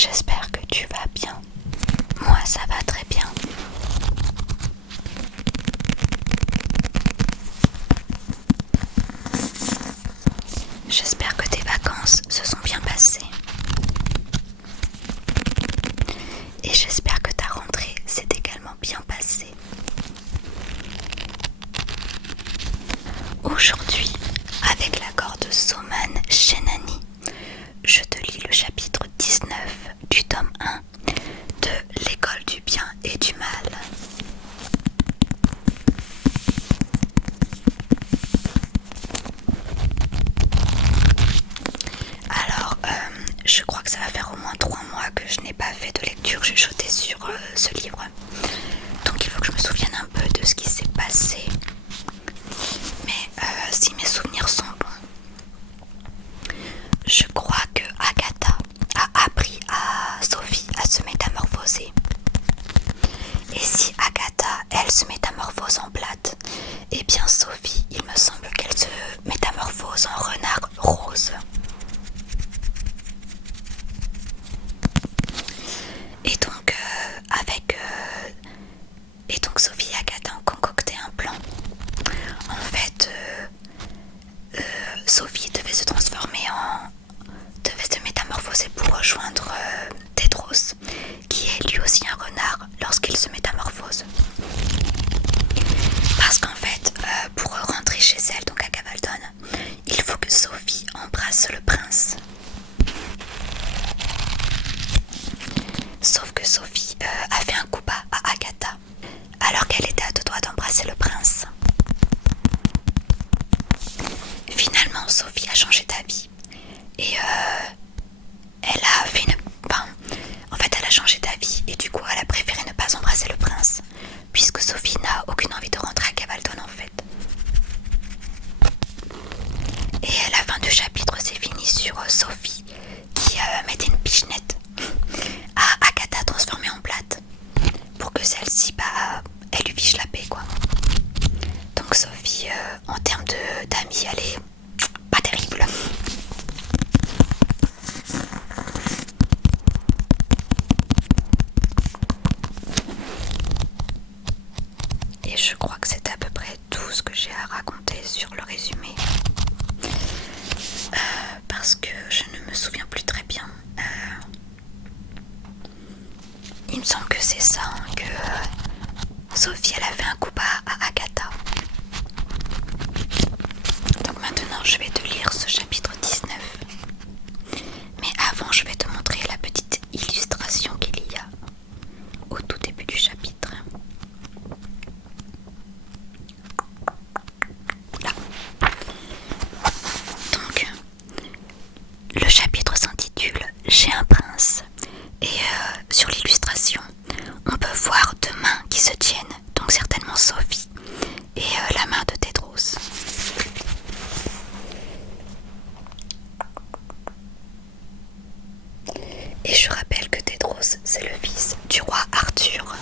J'espère que tu vas bien. Moi, ça va très bien. J'espère que tes vacances se sont bien passées. Et j'espère que ta rentrée s'est également bien passée. Aujourd'hui, avec l'accord de Soman Shenani, je te lis le chapitre 19 du tome 1 de L'école du bien et du mal. Alors, je crois que ça va faire au moins 3 mois que je n'ai pas fait de lecture chuchotée sur ce livre. Donc il faut que je me souvienne un peu de ce qui s'est passé. Mais si mes souvenirs sont bons, je crois que Agatha a appris à Sophie à se métamorphoser. Et si Agatha, elle se métamorphose en plate, eh bien Sophie, il me semble qu'elle se métamorphose en renard rose. Et donc Sophie et Agatha ont concocté un plan. En fait, Sophie devait se métamorphoser pour rejoindre Tedros, qui est lui aussi un renard lorsqu'il se métamorphose. Parce qu'en fait, pour rentrer chez elle, donc à Gavaldon, il faut que Sophie embrasse le prince. Sauf que Sophie a fait un coup bas à Agatha, alors qu'elle était à deux doigts d'embrasser le prince. Finalement, Sophie a changé d'avis et elle a fait elle a changé d'avis et du coup elle a préféré ne pas embrasser le prince, puisque Sophie n'a aucune envie de rentrer à Gavaldon en fait. Et la fin du chapitre s'est finie sur Sophie qui mettait une pichenette à Agatha transformée en plate pour que celle-ci, elle lui fiche la paix quoi. Donc Sophie, en termes d'amis, elle est pas terrible. Et je crois que c'est à peu près tout ce que j'ai à raconter sur le résumé. Parce que je ne me souviens plus très bien. Il me semble que c'est ça, que Sophie elle a fait un coup bas à Agatha. Donc maintenant je vais te lire ce chapitre 19. Mais avant je vais te montrer la petite illustration qu'il y a au tout début du chapitre. Là. Donc le chapitre s'intitule J'ai un prince. Et sur l'illustration, on peut voir deux mains qui se tiennent, donc certainement Sophie et la main de Tedros. Et je rappelle que Tedros, c'est le fils du roi Arthur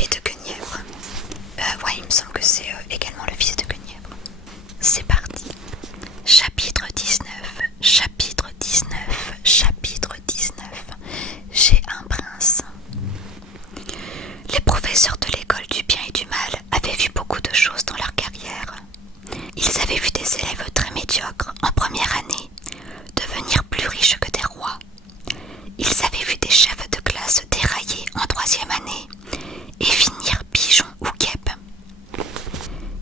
et de Guenièvre. Ouais, il me semble que c'est également le fils de Guenièvre. C'est parti. Chapitre 19, chapitre 19, chapitre 19. J'ai un prince. Les professeurs de l'école du bien et du mal avaient vu beaucoup de choses dans leur carrière. Ils avaient vu des élèves très médiocres en première année devenir plus riches que des rois. Ils avaient vu des chefs de classe dérailler en troisième année et finir pigeon ou guêpe.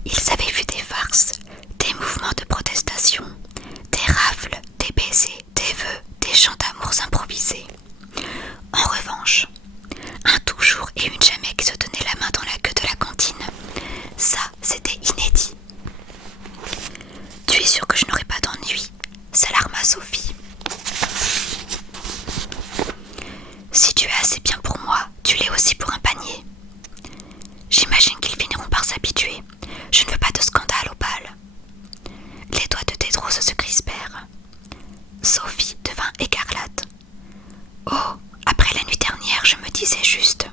Ils avaient vu des farces, des mouvements de protestation, des rafles, des baisers, des vœux, des chants d'amour improvisés. En revanche, un toujours et une jamais qui se tenaient la main dans la queue de la cantine, ça c'était inédit. Tu es sûr que je n'aurai pas d'ennui? S'alarma Sophie. Si tu es assez bien pour moi, tu l'es aussi pour un panier. J'imagine qu'ils finiront par s'habituer. Je ne veux pas de scandale au bal. Les doigts de Tedros se crispèrent. Sophie devint écarlate. Oh, après la nuit dernière, je me disais juste.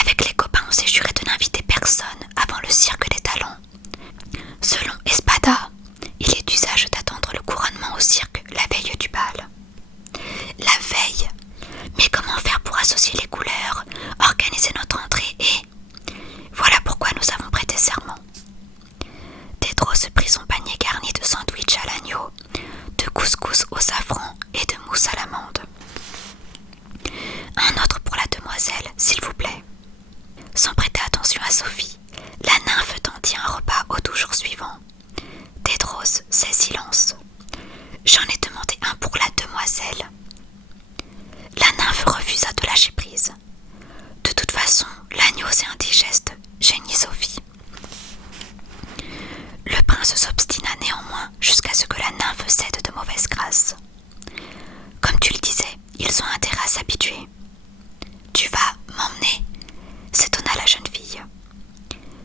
Avec les copains, on s'est juré de n'inviter personne avant le cirque des talents. Selon Espada, il est d'usage d'attendre le couronnement au cirque la veille du bal. La veille Sophie, la nymphe tendit un repas au doux jour suivant. Tedros, c'est silence. J'en ai demandé un pour la demoiselle. La nymphe refusa de lâcher prise. De toute façon, l'agneau c'est indigeste, geignit Sophie. Le prince s'obstina néanmoins jusqu'à ce que la nymphe cède de mauvaise grâce. Comme tu le disais, ils ont intérêt à s'habituer. Tu vas m'emmener, s'étonna la jeune fille.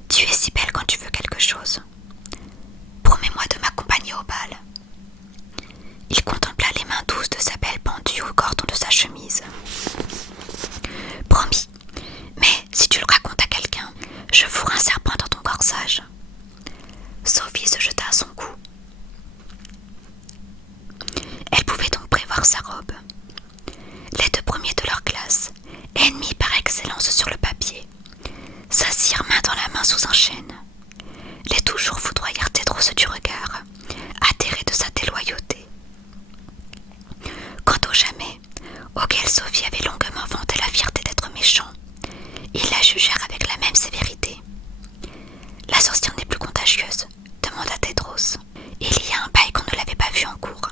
Tu es si belle quand tu veux quelque chose. Promets-moi de m'accompagner au bal. Il contempla les mains douces de sa belle pendue au cordon de sa chemise. Promis, mais si tu le racontes à quelqu'un, je fourre un serpent dans ton corsage. Sophie se jeta à son cou. Elle pouvait donc prévoir sa robe. Les deux premiers de leur classe, ennemis par excellence sur le papier, s'assirent main dans la main sous un chêne. Les toujours foudroyèrent Tedros du regard, atterrés de sa déloyauté. Quant au jamais, auquel Sophie avait longuement vanté la fierté d'être méchant, ils la jugèrent avec la même sévérité. La sorcière n'est plus contagieuse, demanda Tedros. Il y a un bail qu'on ne l'avait pas vu en cours.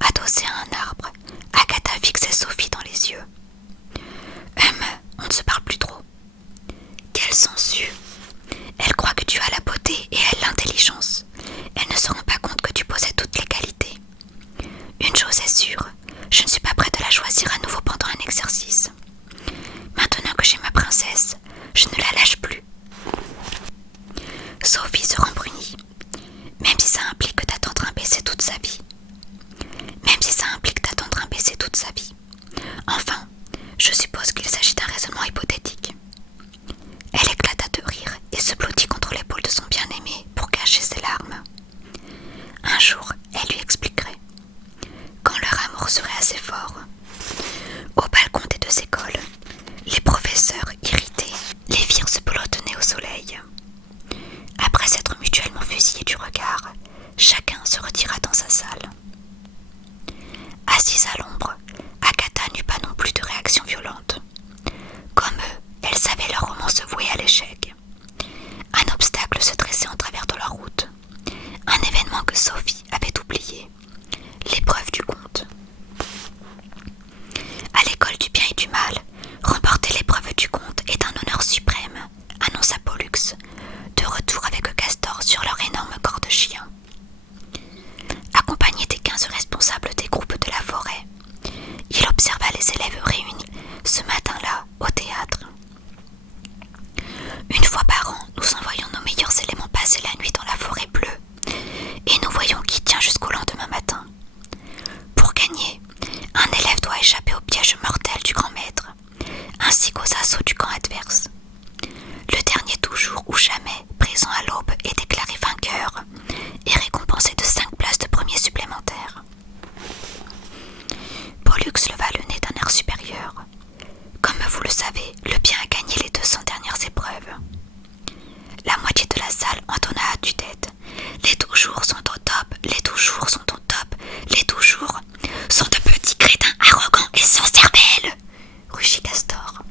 Adossée à un arbre, Agatha fixait Sophie dans les yeux. On ne se parle plus trop. Quelle sangsue. Elle croit que tu as la beauté et elle l'intelligence. Elle ne se rend pas compte que tu possèdes toutes les qualités. Une chose est sûre, je ne suis pas prête de la choisir à nouveau pendant un exercice. Maintenant que j'ai ma princesse, je ne la lâche plus. Sophie se rembrunit, même si ça implique d'attendre un baiser toute sa vie. Enfin, je suppose qu'il s'agit d'un raisonnement hypothétique. Elle éclata de rire et se blottit contre l'épaule de son bien-aimé pour cacher ses larmes. Un jour, elle lui expliquerait, quand leur amour serait assez fort. Au balcon des deux écoles, les professeurs, irrités, les virent se pelotonner au soleil. Après s'être mutuellement fusillés du regard, chacun se retira dans sa salle. Assise à l'ombre, Agatha n'eut pas non plus de réaction violente. Comme eux, elle savait leur romance vouée à l'échec. Un obstacle se dressait en travers de leur route. Un événement que Sophie avait oublié. L'épreuve du conte. À l'école du bien et du mal, remporter l'épreuve du conte est un honneur suprême, annonça Pollux, de retour avec Castor sur leur énorme corps de chien. Accompagné des 15 responsables des groupes de la forêt, il observa les élèves réunis ce matin-là au théâtre. Une fois par an, nous envoyons nos meilleurs éléments passer la nuit dans la forêt bleue et nous voyons qui tient jusqu'au lendemain matin. Pour gagner, un élève doit échapper au piège mortel du grand maître, ainsi qu'aux assauts du camp adverse. Le dernier toujours ou jamais, présent à l'aube et déclaré vainqueur, est récompensé de 5 places de premier supplémentaires. Pollux leva le nez d'un air supérieur. Comme vous le savez, le bien a gagné les 200 dernières épreuves. La moitié de la salle entonna à tue-tête. Les toujours sont au top, les toujours sont au top, les toujours sont de petits crétins arrogants et sans cervelle, rugit Castor.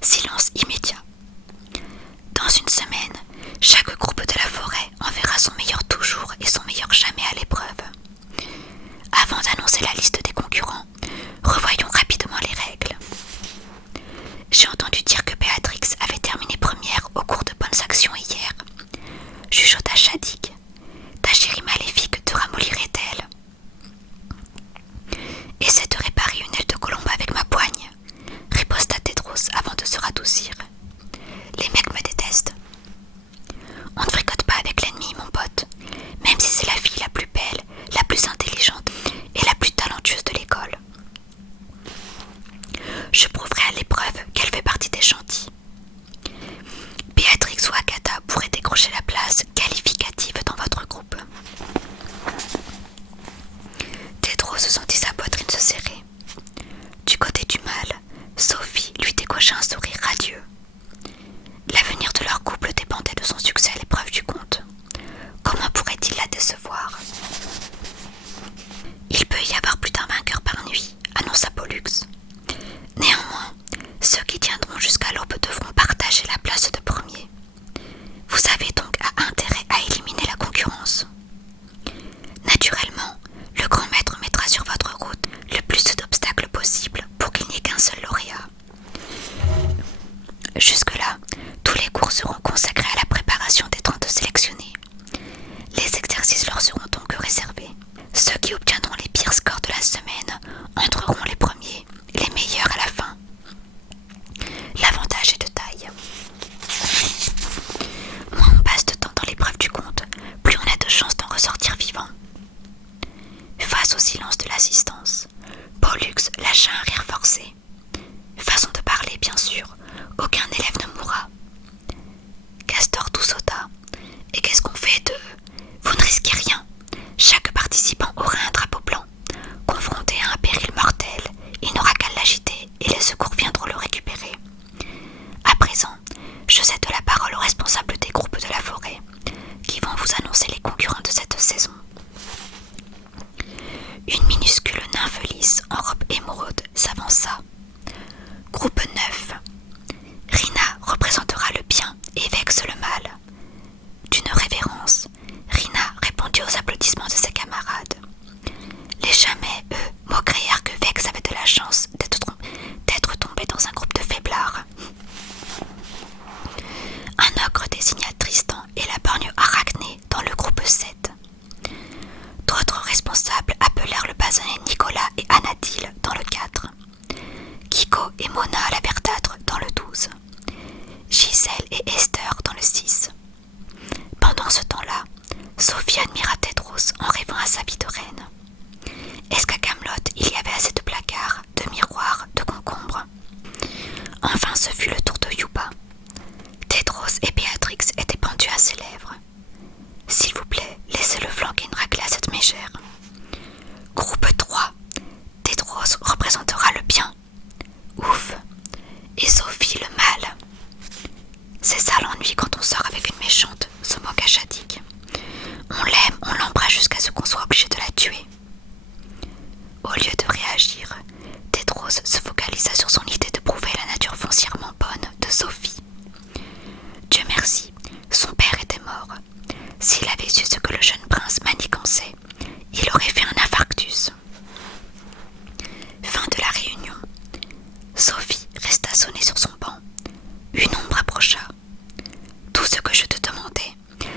Silence immédiat. Dans une semaine, chaque groupe de la forêt enverra son meilleur toujours et son meilleur jamais à l'épreuve. Avant d'annoncer la liste des concurrents, revoyons rapidement les règles. J'ai entendu dire que Béatrix avait terminé première au cours de bonnes actions hier, chuchota Shadik. Ta chérie maléfique te ramollirait-elle? Essaie de réparer une aile de colombe avec ma poigne, riposta Tedros avant de se radoucir. Les mecs me détestent. On ne fricote pas avec l'ennemi, mon pote, même si c'est la fille la plus belle, la plus intelligente et la plus talentueuse de l'école. Je prouverai à l'épreuve qu'elle fait partie des gentils. Béatrix ou Agatha Darcy, son père était mort. S'il avait su ce que le jeune prince manigançait, il aurait fait un infarctus. Fin de la réunion. Sophie resta sonnée sur son banc. Une ombre approcha. Tout ce que je te demandais,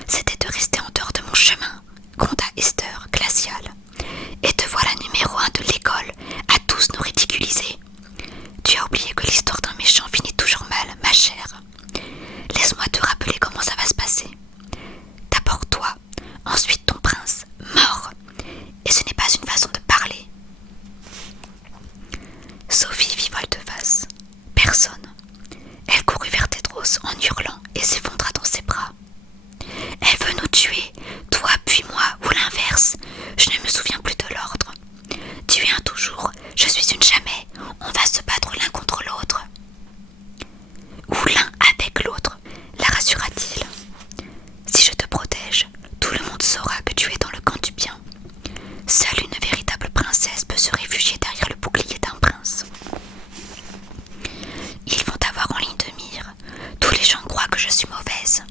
c'était de rester en dehors de mon chemin, conta Esther, glaciale. Et te voilà numéro 1 de l'école, à tous nous ridiculiser. Tu as oublié que l'histoire d'un méchant finit toujours mal, ma chère. Laisse-moi te rappeler comment ça va se passer. D'abord toi, ensuite ton prince, mort. Et ce n'est pas une façon de parler. Sophie fit volte-face. Personne. Elle courut vers Tedros en hurlant et s'effondra dans ses bras. Elle veut nous tuer, toi puis moi, ou l'inverse. Je ne me souviens plus de l'ordre. Tu es un toujours, je suis une jamais. On va se battre l'un contre l'autre. Ou l'un avec l'autre, la rassura-t-il. Si je te protège, tout le monde saura que tu es dans le camp du bien. Seule une véritable princesse peut se réfugier derrière le bouclier d'un prince. Ils vont t'avoir en ligne de mire. Tous les gens croient que je suis mauvaise.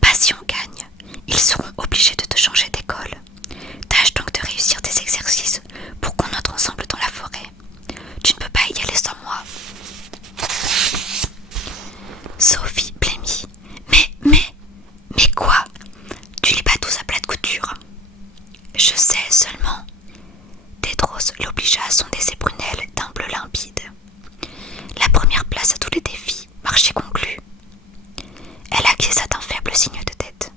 Passion gagne. Ils seront obligés de te changer d'école. Tâche donc de réussir tes exercices pour qu'on entre ensemble dans la forêt. Tu ne peux pas y aller sans moi. Sophie blêmit. Mais quoi? Tu lis pas tous à plat de couture. Je sais seulement. Tedros l'obligea à sonder ses prunelles d'un bleu limpide. La première place à tous les défis, marché conclu. Elle acquiesça d'un faible signe de tête.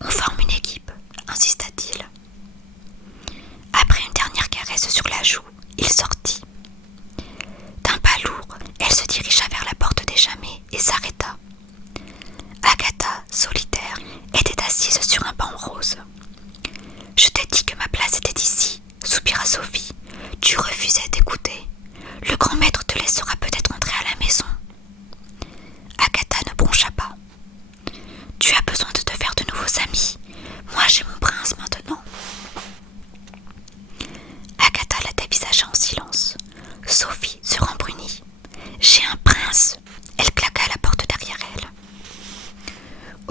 On forme une équipe, insista-t-il. Après une dernière caresse sur la joue, il sortit. D'un pas lourd, elle se dirigea vers la porte des Jamais et s'arrêta. Agatha, solitaire, était assise sur un banc rose. « Je t'ai dit que ma place était ici, » soupira Sophie. « Tu refusais d'écouter. Le grand maître te laissera peut-être entrer à la maison. » Agatha ne broncha pas. « Tu as besoin de te faire de nouveaux amis. Moi j'ai mon prince maintenant. » Agatha la dévisagea en silence. Sophie se rembrunit. « J'ai un prince !» Elle claqua la porte derrière elle.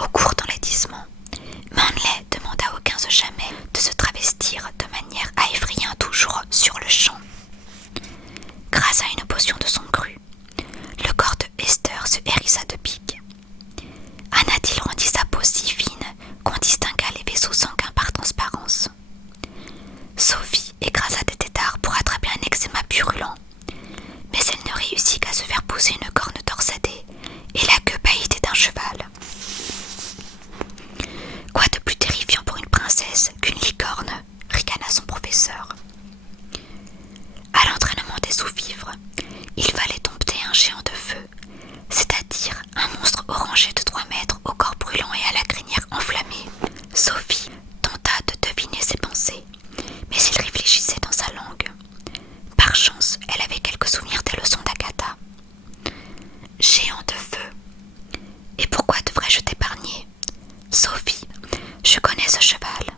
Au court d'enlaidissement, Manley demanda aux 15 Jamais de se travestir de manière à effrayer un toujours sur le champ. Grâce à une potion de sang cru, le corps de Esther se hérissa de piques. Anadil rendit sa peau si fine qu'on distingua les vaisseaux sanguins par transparence. Sophie écrasa des têtards pour attraper un eczéma purulent, mais elle ne réussit qu'à se faire pousser une corne torsadée et la queue pailletée d'un cheval. Quoi de plus terrifiant pour une princesse qu'une licorne, ricana son professeur. À l'entraînement des sous-fifres, il fallait dompter un géant de feu, c'est-à-dire un monstre orangé de 3 mètres au corps brûlant et à la crinière enflammée. Sophie tenta de deviner ses pensées, mais il réfléchissait dans sa langue. Par chance, elle avait quelques souvenirs des leçons d'Agatha. Géant de feu. Et pourquoi devrais-je t'épargner? Sophie, je connais ce cheval.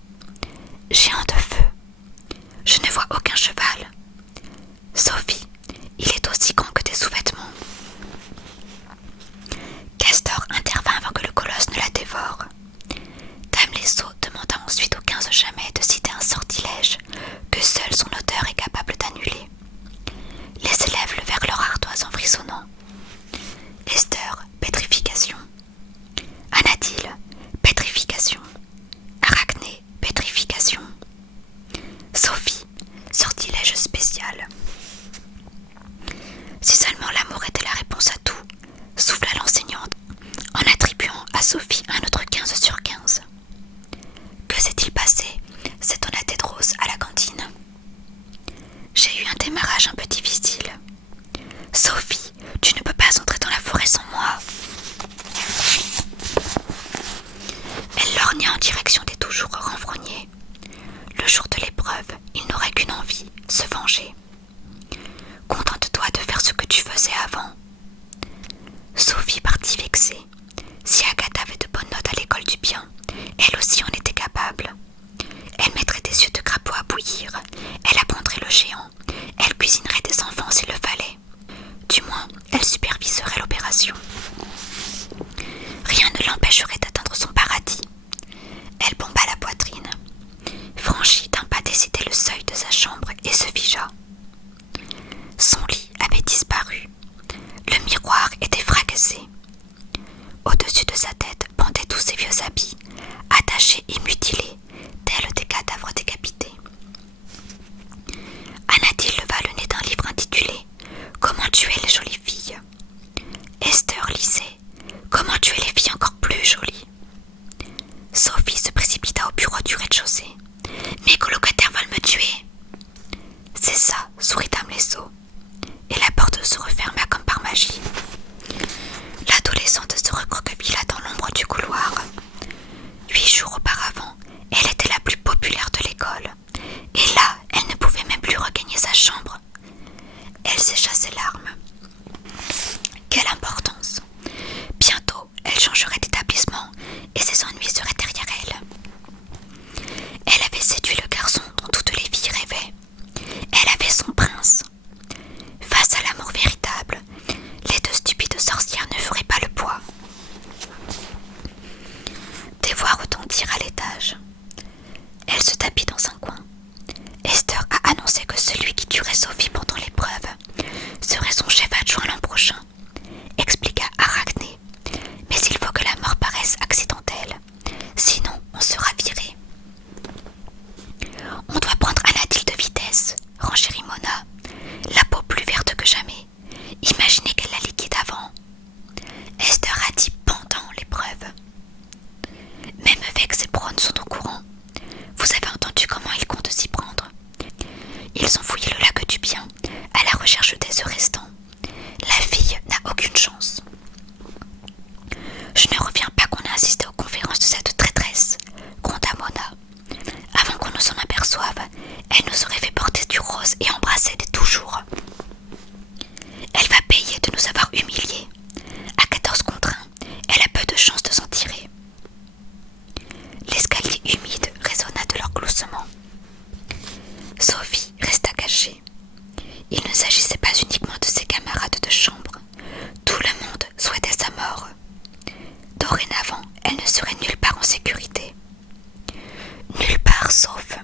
Géant de feu. Je ne vois aucun cheval. Sophie, il est aussi grand que tes sous-vêtements. Castor intervint avant que le colosse ne la dévore. Dame Lesseau demanda ensuite aux 15 Jamais de citer un sortilège que seul son auteur est capable d'annuler. Les élèves levèrent leur ardoise en frissonnant. Esther, pétrification. Anadil, pétrification. Arachné, pétrification. Sophie, sortilège spécial. Si seulement l'amour était la réponse à tout, souffla l'enseignante en attribuant à Sophie un autre 15 sur 15. Que s'est-il passé? S'étonna Tedros à la cantine. J'ai eu un démarrage un peu difficile. Sophie, tu ne peux pas entrer dans la forêt sans moi. Elle lorgna en direction des toujours renfrognés. Le jour de l'épreuve, il n'aurait qu'une envie, se venger. Contente-toi de faire ce que tu faisais avant. Sophie partit vexée. Si Agatha avait de bonnes Dorénavant, elle ne serait nulle part en sécurité. Nulle part sauf...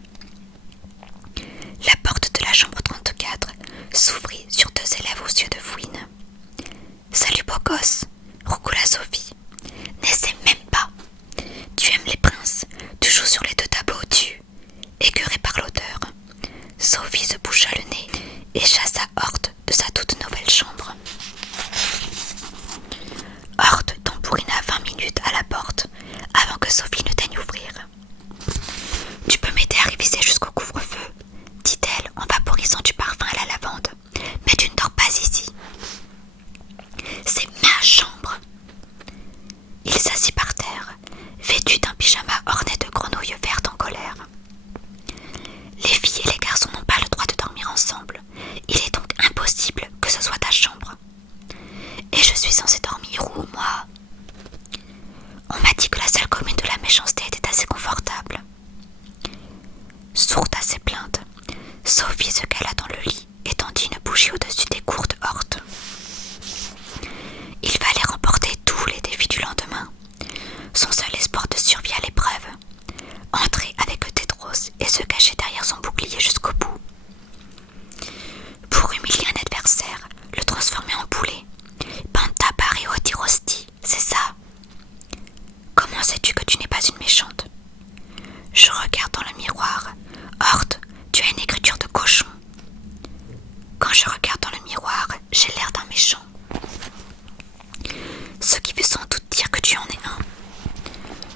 La porte de la chambre 34 s'ouvrit sur 2 élèves aux yeux de fouine. « Salut beau gosse !» roucoula Sophie. « N'essaie même pas. Tu aimes les princes, tu joues sur les 2 tableaux au-dessus. » Écœurée par l'odeur, Sophie se boucha le nez et chassa Horte de sa toute nouvelle chambre. Horte tambourina 20 minutes à la porte avant que Sophie ne daigne ouvrir. « Tu peux m'aider à réviser jusqu'au couvre-feu ?» dit-elle en vaporisant du parfum à la lavande. « Mais tu ne dors pas ici. » « C'est ma chambre !» Il s'assit par terre, vêtu d'un pyjama orné de grenouilles vertes en colère. « Les filles et les garçons n'ont pas le droit de dormir ensemble. Il est donc impossible que ce soit ta chambre. » « Et je suis censée dormir où, moi ? » On m'a dit que la salle commune de la méchanceté était assez confortable. Sourde à ses plaintes, Sophie se cala dans le lit et tendit une bougie au-dessus des courtes hortes. Il fallait remporter tous les défis du lendemain. Son seul espoir de survie à l'épreuve. Entrer avec Tedros et se cacher derrière son bouclier jusqu'au bout. Pour humilier un adversaire, le transformer en poulet. Panta pari Otirosti, c'est ça. Comment sais-tu que tu n'es pas une méchante ? Je regarde dans le miroir. Horte, tu as une écriture de cochon. Quand je regarde dans le miroir, j'ai l'air d'un méchant. Ce qui veut sans doute dire que tu en es un.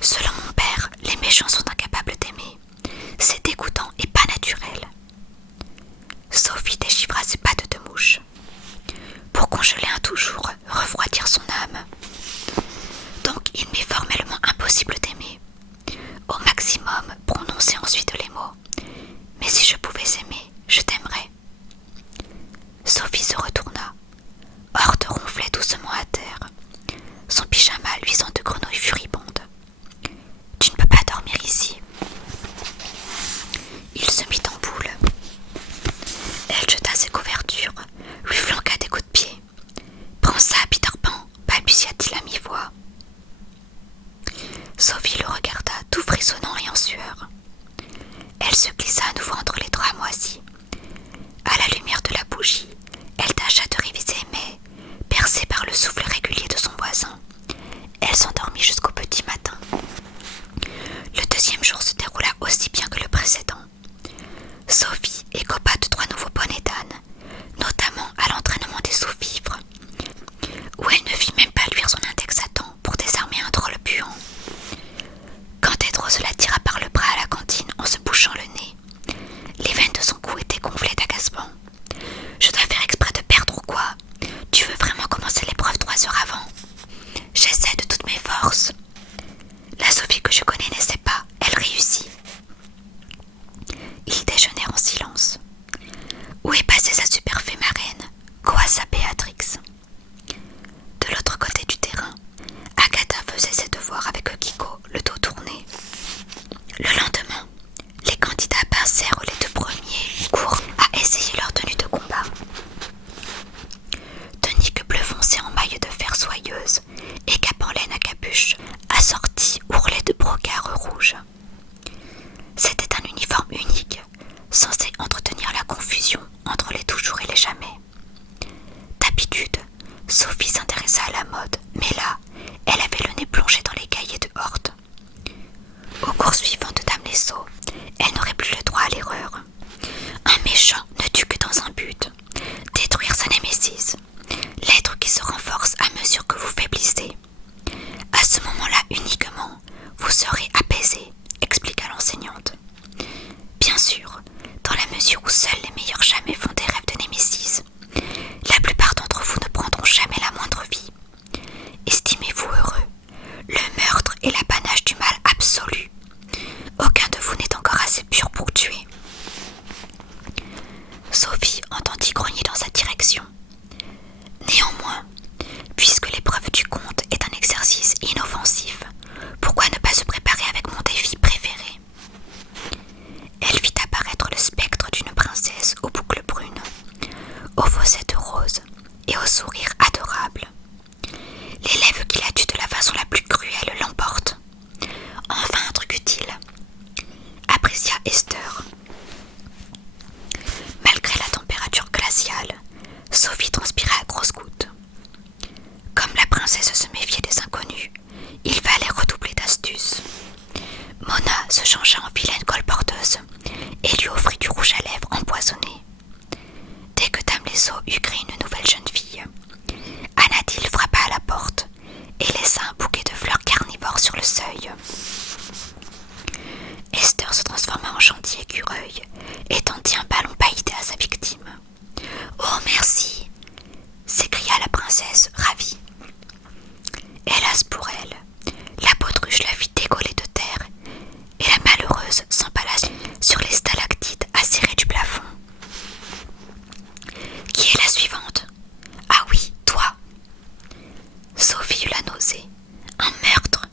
Selon mon père, les méchants sont incapables d'aimer. C'est dégoûtant et pas naturel. Sophie déchiffra ses pattes de mouche. Pour congeler un toujours, refroidir son âme. Donc il m'est formellement impossible d'aimer. Au maximum, prononcer ensuite les mots. Mais si je pouvais aimer, je t'aimerais. Sophie se retourna. Horte ronflait doucement à terre. Son pyjama luisant de grenouilles furibondes. « Tu ne peux pas dormir ici. » Il se mit en boule. Elle jeta ses couvertures, lui flanqua des coups de pied. « Prends ça, Peter Pan !» balbutia-t-il à mi-voix. Sophie le regarda, tout frissonnant et en sueur. Elle se glissa à nouveau entre les draps moisis. À la lumière de la bougie, elle tâcha de réviser, mais, bercée par le souffle régulier de son voisin, elle s'endormit jusqu'au petit matin. Le 2e jour se déroula aussi bien que le précédent. Sophie écopa de 3 nouveaux bonnets d'âne, notamment à l'entraînement des sous-fifres, où elle ne fit même pas luire son index à temps pour désarmer un drôle puant. Quand Tedros la tira par le bras à la cantine en se bouchant le nez, les veines de son cou étaient gonflées d'agacement. « Je dois faire exprès de perdre ou quoi ? Tu veux vraiment commencer l'épreuve 3 heures avant ? » J'essaie de toutes mes forces. La Sophie que je connais n'essaie pas, elle réussit. Ils déjeunèrent en silence. Où est passée sa super fée marraine, coassa Béatrix. De l'autre côté du terrain, Agatha faisait ses devoirs avec Kiko, le dos tourné. Le lendemain, les candidats passèrent les 2 premiers cours à essayer leur tenue de combat. Tunique bleu foncé en maille de fer soyeuse et cape en laine à capuche, assortie ourlet de brocart rouge. C'était un uniforme unique, censé entretenir la confusion entre les toujours et les jamais. D'habitude, Sophie s'intéressa à la mode, mais là, elle avait le nez plongé dans les cahiers de Horte. Au cours suivant de Dame Lesseau, elle n'aurait plus le droit à l'erreur. Un méchant ne tue que dans un but, détruire sa némésis, l'être qui se renforce à mesure que vous faiblissez. À ce moment-là uniquement, vous serez apaisé, expliqua l'enseignante. Bien sûr, dans la mesure où seuls les meilleurs jamais font des rêves de némésis, la plupart d'entre vous ne prendront jamais la moindre vie. Estimez-vous heureux. Le meurtre est l'apanage du mal absolu. Aucun de vous n'est encore assez pur pour tuer. Sophie entendit grogner dans sa direction. Néanmoins, puisque l'épreuve du conte est un exercice inoffensif, pourquoi ne pas se préparer avec mon défi préféré ? Elle vit apparaître le spectre d'une princesse aux boucles brunes, aux fossettes roses et au sourire adorable. L'élève qui la tue de la façon la plus cruelle changea en vilaine colporteuse et lui offrit du rouge à lèvres empoisonné. Dès que Dame Lesso eut créé une nouvelle jeune fille, Anadil frappa à la porte et laissa un bouquet de fleurs carnivores sur le seuil. Esther se transforma en gentil écureuil et tendit un ballon pailleté à sa victime. « Oh, merci !» s'écria la princesse, ravie. Hélas pour elle, la baudruche la fit décoller de terre et la malheureuse s'empala sur les stalactites acérées du plafond. « Qui est la suivante ? Ah oui, toi !» Sophie eut la nausée. Un meurtre.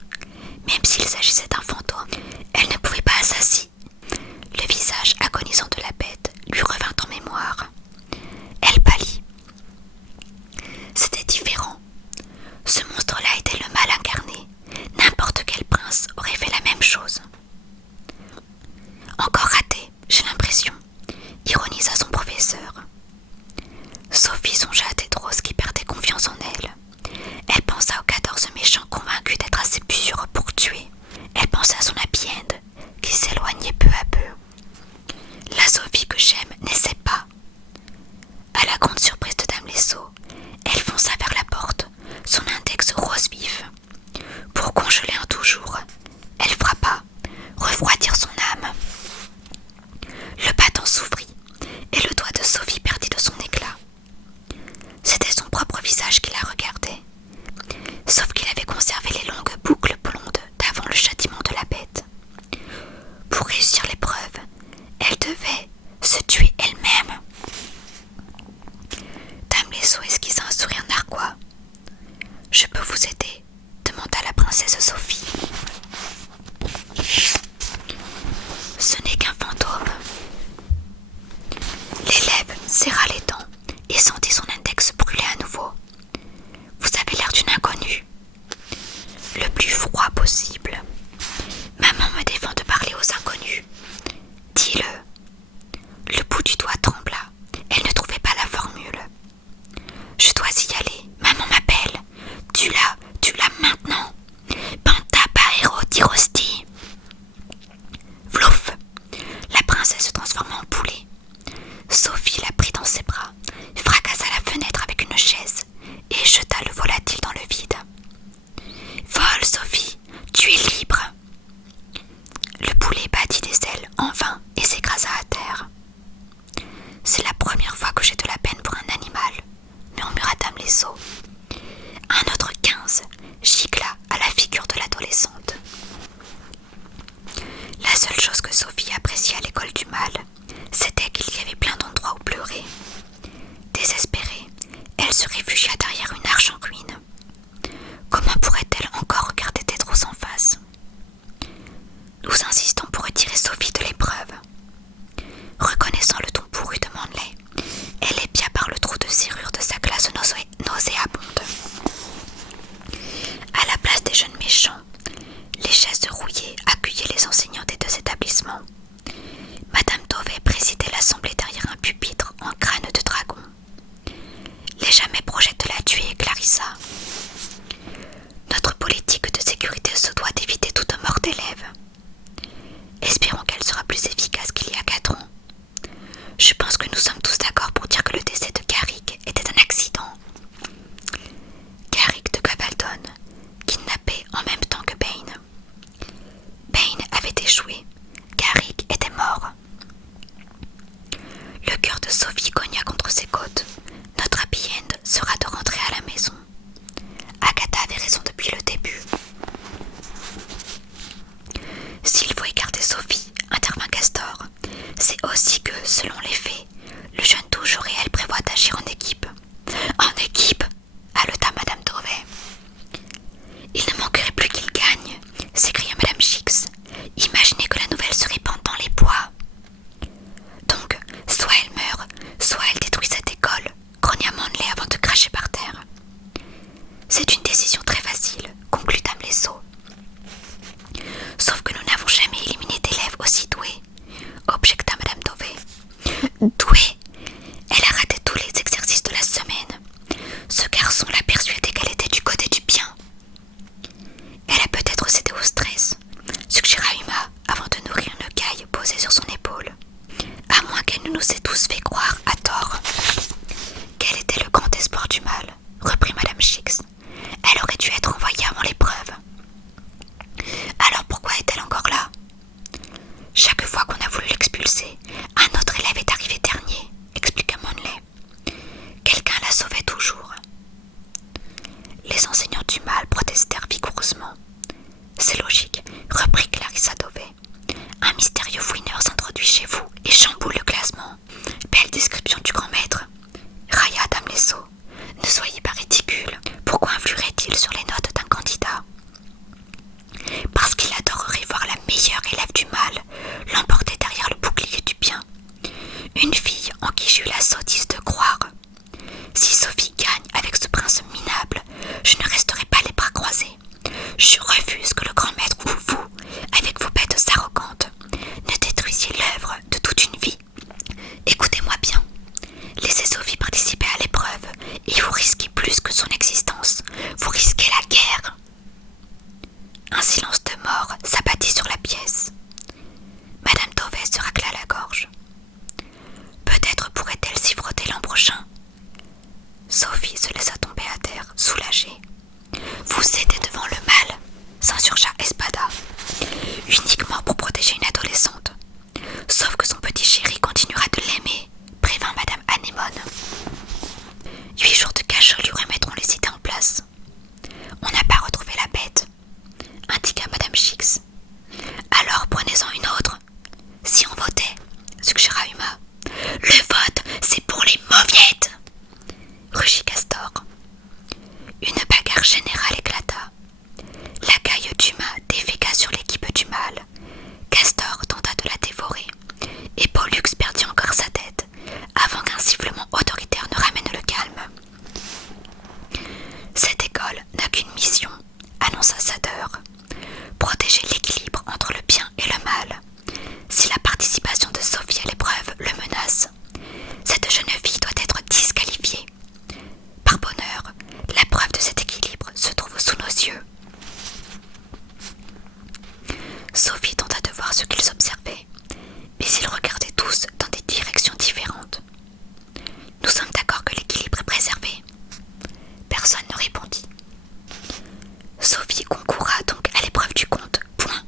Même s'il s'agissait d'un fantôme, elle ne pouvait pas assassiner. Le visage agonisant de la bête lui revint en mémoire. Elle pâlit. C'était différent. Ce monstre-là était le mal incarné. N'importe quel prince aurait fait la même chose. Encore raté, j'ai l'impression, ironisa son professeur. Sophie songea à Tedros qui perdait confiance en elle. Elle pensa aux 14 méchants convaincus d'être assez purs pour tuer. Elle pensa à son happy end qui s'éloignait peu à peu. La Sophie que j'aime n'essaie pas. À la grande surprise de Dame Lesso, elle fonça vers la porte, son index rose vif. Pour congeler un toujours, elle frappa, refroidir son âme. Le battant s'ouvrit et le doigt de Sophie perdit de son éclat. C'était son propre visage qui la regardait, sauf qu'il avait conservé les longues boucles blondes d'avant le châtiment de la bête. Pour réussir l'épreuve, elle devait se tuer elle-même. Dame Lesso esquissa un sourire narquois. « Je peux vous aider ?» demanda la princesse Sophie. « Ce n'est qu'un fantôme. » L'élève serra les dents et sentit son index brûler à nouveau. « Vous avez l'air d'une inconnue. » Le plus froid possible. « Maman me défend de parler aux inconnus. » Dis-le. Le bout du doigt trembla. Elle ne trouvait pas la formule. « Je dois y aller. Maman m'appelle. Tu l'as maintenant. Panta Paero Tirosti. » Vlouf. La princesse se transforma en poulet. Sophie la prit dans ses bras, fracassa la fenêtre avec une chaise et jeta le volatile dans le vide. « Vole, Sophie, tu es libre !» Le poulet battit des ailes en vain et s'écrasa à terre. « C'est la première fois que j'ai de la peine pour un animal, » murmura Dame Lesso. Un autre 15 gicla à la figure de l'adolescente. La seule chose que Sophie appréciait à l'école du mal, c'était qu'il y avait plein d'endroits où pleurer. Désespérée, elle se réfugia derrière une arche en ruine. Comment pourrait-elle encore regarder Tedros en face ? Nous insistons pour retirer Sophie de l'épreuve. Reconnaissant le ton pourru de Manley, elle épia par le trou de serrure de sa classe nauséabonde. À la place des jeunes méchants, les chaises rouillées accueillaient les enseignants des deux établissements. Madame Tovey présidait l'assemblée derrière un pupitre en crâne de dragon. Les jamais projettent de la tuer, Clarissa. Notre politique de sécurité se doit d'éviter toute mort d'élève. Espérons qu'elle sera plus efficace qu'il y a 4 ans. Je pense que nous sommes tous d'accord pour dire que le décès de Garrick était un accident. Garrick de Gavaldon, kidnappé en même temps que Bane. Bane avait échoué. Garrick était mort. Le cœur de Sophie cogna contre ses côtes. Notre happy end sera de rentrer à la maison. Agatha avait raison depuis le début. S'il faut écarter Sophie, intervint Castor, c'est aussi que, selon les faits, le jeune toujours réel prévoit d'agir en équipe. En équipe, haleta Madame Tovey. Il ne manquerait plus qu'il gagne, s'écria Madame Chix. Imaginez que la nouvelle se répande dans les bois. Donc, soit elle meurt, soit elle détruit cette école, grogna Manley avant de cracher par terre. C'est une décision très facile, conclut Dame Lesso. Sauf que nous n'avons jamais éliminé d'élèves aussi doués, objecta Madame Tovey. Douée ? Elle a raté tous les exercices de la semaine. Ce garçon l'a persuadée qu'elle était du côté du bien. meilleur élève du mal, l'emportait derrière le bouclier du bien. Une fille en qui j'ai eu la sottise de croire. Si Sophie gagne avec ce prince minable, je ne resterai pas les bras croisés. Je refuse que le grand maître ou vous, avec vos bêtes arrogantes, ne détruisiez l'œuvre de toute une vie. Écoutez-moi bien. Laissez Sophie participer à l'épreuve et vous risquez plus que son existence. Vous risquez la guerre. Un silence de mort s'abattit sur la pièce. Madame Dauvet se racla la gorge. Peut-être pourrait-elle s'y frotter l'an prochain. Sophie se laissa tomber à terre, soulagée. Vous cédez devant le mal, s'insurgea Espada, uniquement pour protéger une adolescente. Sauf que son petit chéri continuera de l'aimer, prévint Madame Anémone. 8 jours de cachot lui remettront les idées en place. On n'a pas retrouvé la bête, indiqua Madame Chix. Alors prenez-en une autre. Si on votait, suggéra Uma. Le vote, c'est pour les mauviettes, rugit Castor. Une bagarre générale éclata. La caille d'Uma déféqua sur l'équipe du mal. Castor tenta de la dévorer, et Pollux perdit encore sa tête, avant qu'un sifflement autoritaire ne ramène le calme. Cette école n'a qu'une mission, annonça Sadeur. Protéger l'équilibre entre le bien et le mal. Si la participation de Sophie à l'épreuve le menace, cette jeune fille doit être disqualifiée. Par bonheur, la preuve de cet équilibre se trouve sous nos yeux. Sophie tenta de voir ce qu'ils observaient, mais ils regardaient tous dans des directions différentes. Nous sommes d'accord que l'équilibre est préservé. Personne ne répondit. Sophie concourra donc à l'épreuve du conte, point.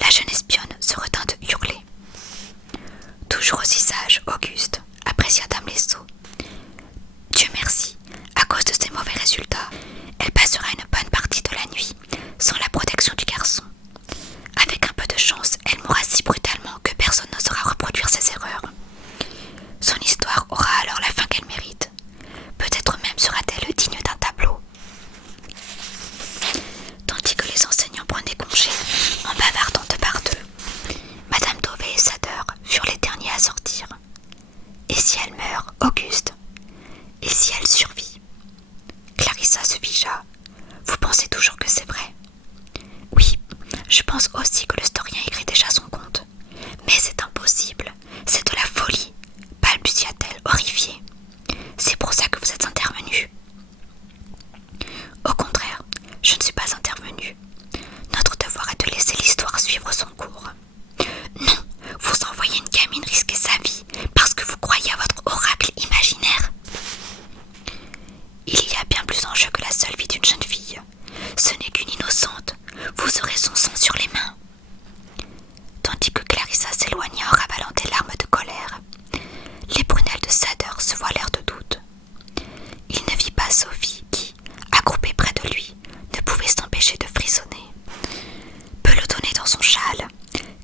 La jeune espionne se retint de hurler. Toujours aussi sage, Auguste, apprécia Dame Lesseau. Dieu merci, à cause de ces mauvais résultats, elle passera une bonne partie de la nuit sans la protection du garçon. Avec un peu de chance, elle mourra si brutalement que personne n'osera reproduire ses erreurs. Son histoire aura alors la fin qu'elle mérite. Peut-être même sera-t-elle digne d'un tableau. Tandis que les enseignants prenaient congé, en bavardant deux par deux, Madame Dauvet et Sadeur furent les derniers à sortir. Et si elle meurt, Auguste? Et si elle survit? Clarissa se figea. Vous pensez toujours que c'est vrai? Oui, je pense aussi que le storien écrit déjà son conte. Mais c'est impossible, c'est de la folie, balbutia-t-elle, horrifiée. C'est pour ça que vous êtes intervenu. Au contraire, je ne suis pas intervenue. Notre devoir est de laisser l'histoire suivre son cours. Non, vous envoyez une gamine risquer sa vie parce que vous croyez à votre oracle imaginaire. Il y a bien plus en jeu que la seule vie d'une jeune fille. Ce n'est qu'une innocente. Vous aurez son sang sur les mains. Tandis que Clarissa s'éloignait en ravalant des larmes de colère, les prunelles de Sadeur se voilèrent de doute. Il ne vit pas Sophie qui, accroupie près de lui, ne pouvait s'empêcher de frissonner. Pelotonnée dans son châle,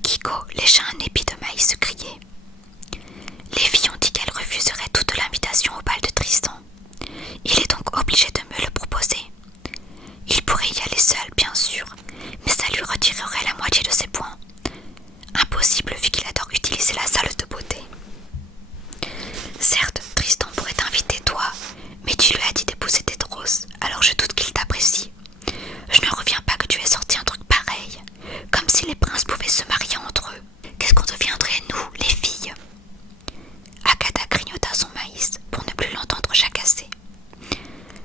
Kiko lécha un épi de maïs criait. Les filles ont dit qu'elles refuseraient toute l'invitation au bal de Tristan. Il est donc obligé de me le proposer. Il pourrait y aller seul, bien sûr, mais ça lui retirerait la moitié de ses points. Impossible vu qu'il adore utiliser la salle de beauté. Certes, Tristan pourrait t'inviter toi, mais tu lui as dit d'épouser Tédros, alors je doute qu'il t'apprécie. Je ne reviens pas que tu aies sorti un truc pareil, comme si les princes pouvaient se marier entre eux. Qu'est-ce qu'on deviendrait, nous, les filles? Agatha grignota son maïs pour ne plus l'entendre jacasser.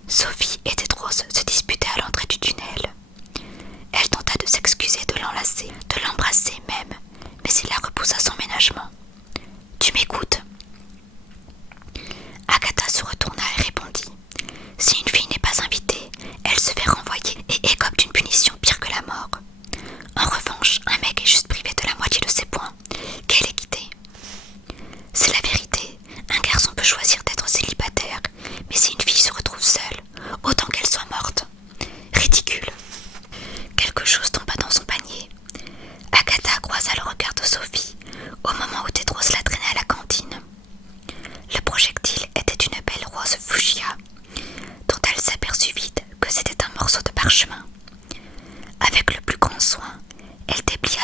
Sophie et Tédros se disputaient à l'entrée du tunnel. Elle tenta de s'excuser de l'enlacer, de l'embrasser même, mais il la repoussa sans ménagement. « Tu m'écoutes ?» Agatha se retourna et répondit. Si une fille n'est pas invitée, elle se fait renvoyer et écope d'une punition pire que la mort. En revanche, un mec est juste privé de la moitié de ses points. Quelle équité! C'est la vérité, un garçon peut choisir d'être célibataire, mais si une fille se retrouve seule, autant qu'elle soit morte. Ridicule. Quelque chose tomba dans son panier. Agatha croisa le regard de Sophie au moment où Tédros la traînait à la cantine. Le projectile était une belle rose fuchsia, dont elle s'aperçut vite que c'était un morceau de parchemin. Avec le plus grand soin, elle déplia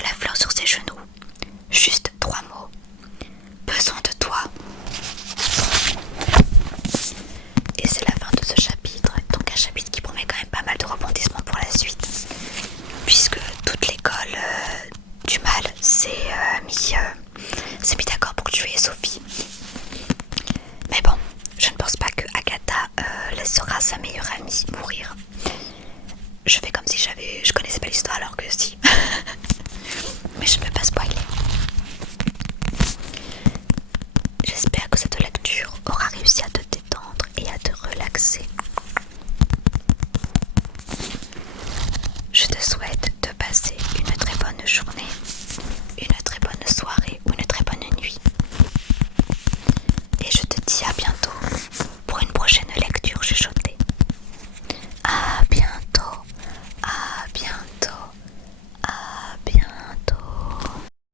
verra sa meilleure amie mourir. Je fais comme si je connaissais pas l'histoire alors que si.